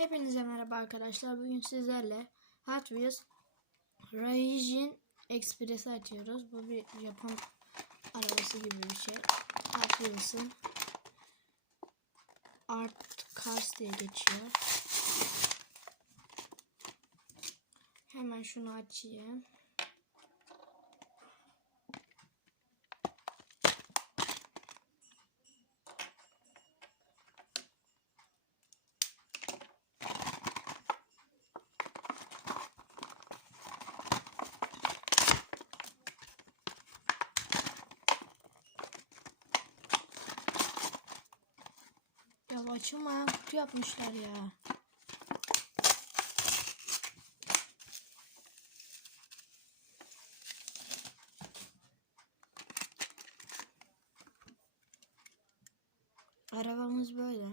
Hepinize merhaba arkadaşlar. Bugün sizlerle Hot Wheels Raijin Express'i açıyoruz. Bu bir Japon arabası gibi bir şey. Hot Wheels'ın Art Cars diye geçiyor. Hemen şunu açayım. Ya açılmayan kutu yapmışlar ya. Arabamız böyle.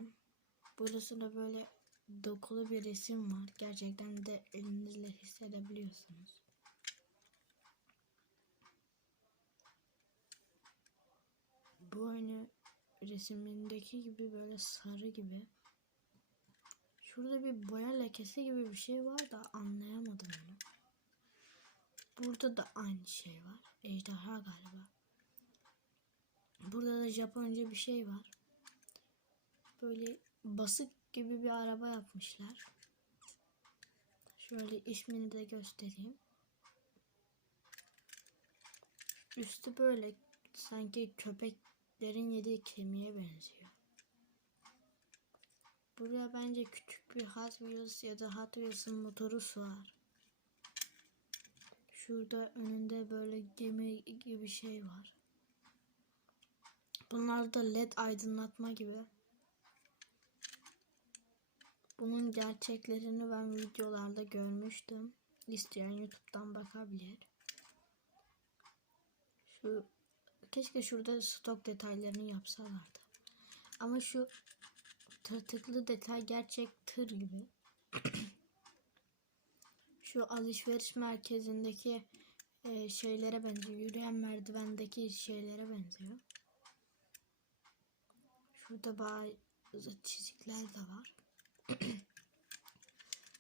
Burasında böyle dokulu bir resim var. Gerçekten de elinizle hissedebiliyorsunuz. Bu aynı resimindeki gibi böyle sarı gibi. Şurada bir boya lekesi gibi bir şey var da anlayamadım onu. Burada da aynı şey var. Ejderha galiba. Burada da Japonca bir şey var. Böyle basık gibi bir araba yapmışlar. Şöyle ismini de göstereyim. Üstü böyle sanki köpeklerin yediği kemiğe benziyor. Buraya bence küçük bir Hot Wheels ya da Hot Wheels'ın motoru var. Şurada önünde böyle gemi gibi bir şey var. Bunlar da led aydınlatma gibi. Bunun gerçeklerini ben videolarda görmüştüm. İsteyen YouTube'dan bakabilir. Şu keşke şurada stok detaylarını yapsalardı. Ama şu tırtıklı detay gerçek tır gibi. şu alışveriş merkezindeki e, şeylere benziyor. Yürüyen merdivendeki şeylere benziyor. Şurada bazı çizikler de var.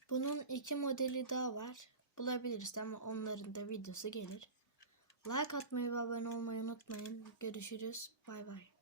Bunun iki modeli daha var. Bulabiliriz ama onların da videosu gelir. Like atmayı ve abone olmayı unutmayın. Görüşürüz. Bay bay.